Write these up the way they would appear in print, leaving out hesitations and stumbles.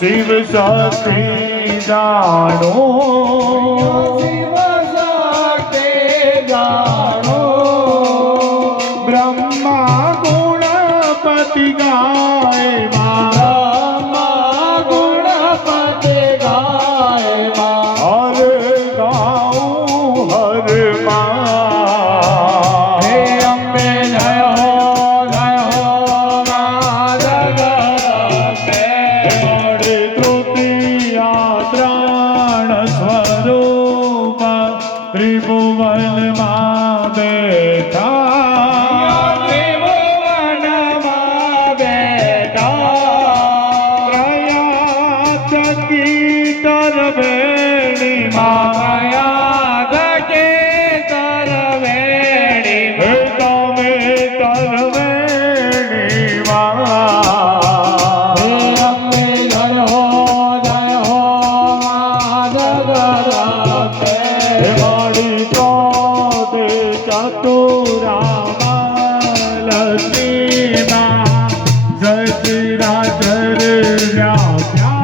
શિવ શક્તિ જાણો, શિવ શક્તિ જાણો, બ્રહ્મા ગુણપતિ ગાય બ્રહ્મા ગુણપતિ ગાય હર ગાઉં હર મા હે અંબે જય હો મા જગદંબે. તૃતીયા ત્રણ સ્વરૂપ ત્રિભુવનમાં બેઠા, ત્રિભુવનમાં બેઠા, પ્રયાગ કીર્તન વેણીમાં પ્રયાગ કેતર વેણીમાં તમે તરવેણીમાં હે અંબે જય હો મા જગદંબે. મારી ક્રોધે ચતુરામાં લક્ષ્મીમાં જયરાજર વ્યાપ્યા,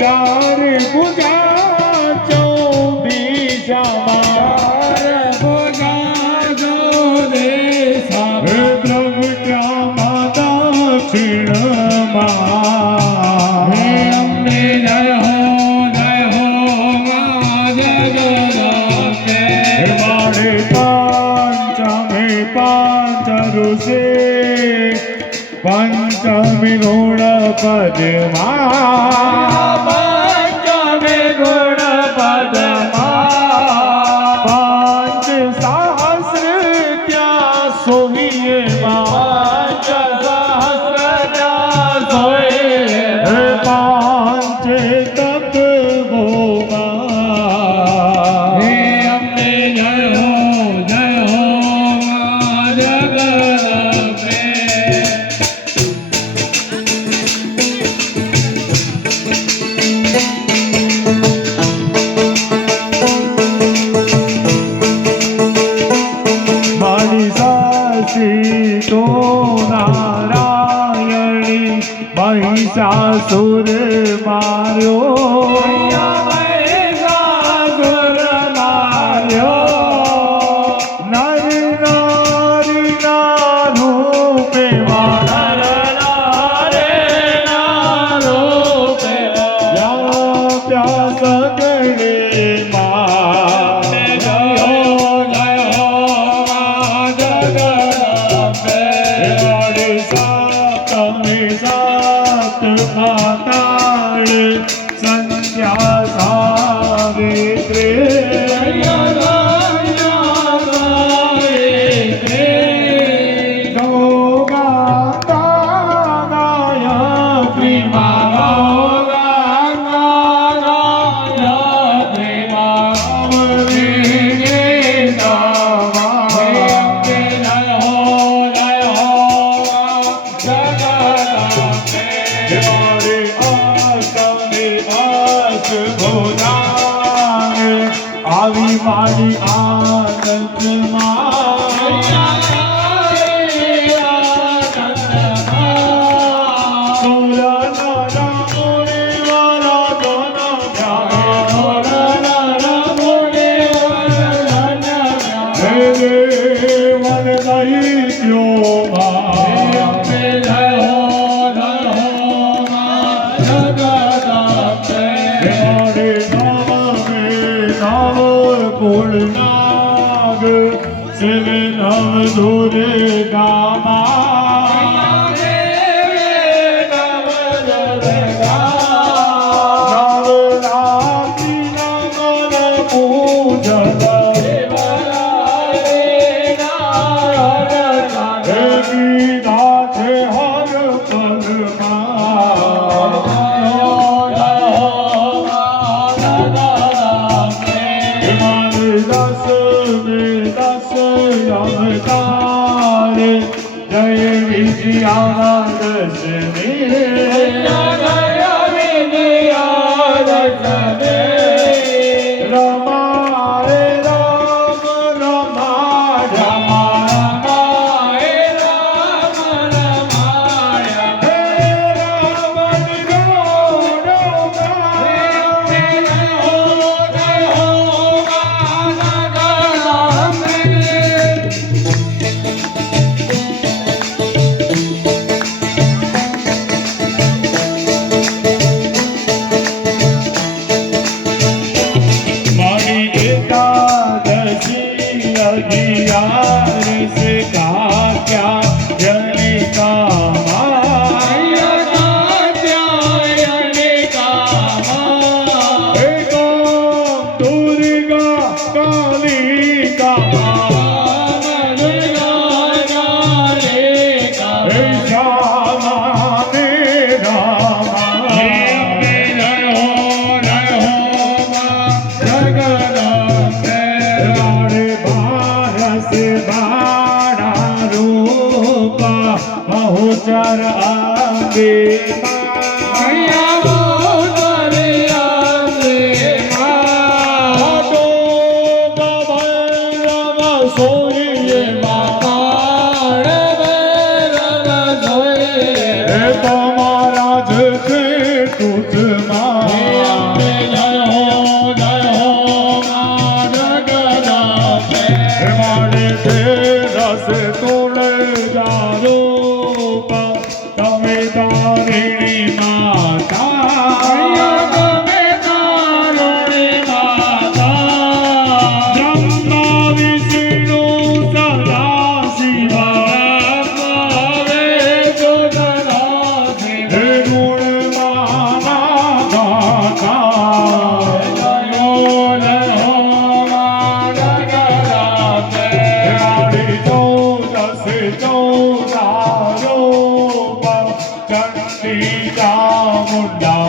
ચાર ભુજા ચૌદીશામાં પ્રગટ્યામાં દક્ષિણમાં હે અંબે જય હો મા જગદંબે. મારે પંચમે પાંચ ઋષિ પંચમી ગુણ પદમાં, પંચમે ગુણ પદમાં પાંચ સહસ્ર ત્યાં સોહીએ પાંચ સહસ્ર સોએ પાંચ તત્વોમાં હે અંબે જય હો મા જગદંબે. મારી સાસી તો નારાયણી મહિષાસુર માર્યો, મહિષાસુર માર્યો, નર નારીના રૂપે નારીના રૂપે વ્યાપ્યા સગડે માં જય હો મા જગદંબે. સપ્તમી સાત માતાળ સંધ્યા સાવિત્રી ગાયત્રી આવી મારી આનંદમાં अगियार से कात्यायनी का दुर्गा कालिका बहुचर आगे सोइए तुम्हारा तुझ मारे रस तोड़े जारो તમે તારીણી માતા તમે તારીણી માતા બ્રહ્મા વિષ્ણુ સદા શિવા વે જોગના હે ગુણ માના ગાતા જયો જયો મારા ગાતા ચૌદસ ચૌદારો मुंडा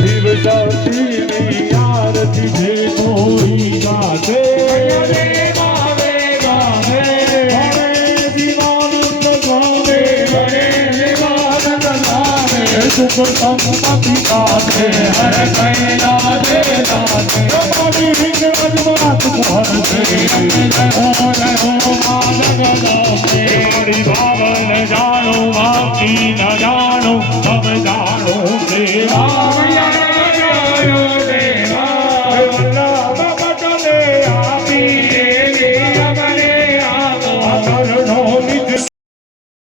शिव शक्ति में आरती जे कोई गाते गावे गावे हरे जीवानंद गावे हरे जीवानंद गावे सुख संपत्ति गाते हर कैला दे दाते हमारी हिंग अजमात भरते हो मानव गाते हरि भावन जानो बाकी न जानो सब जानो देवा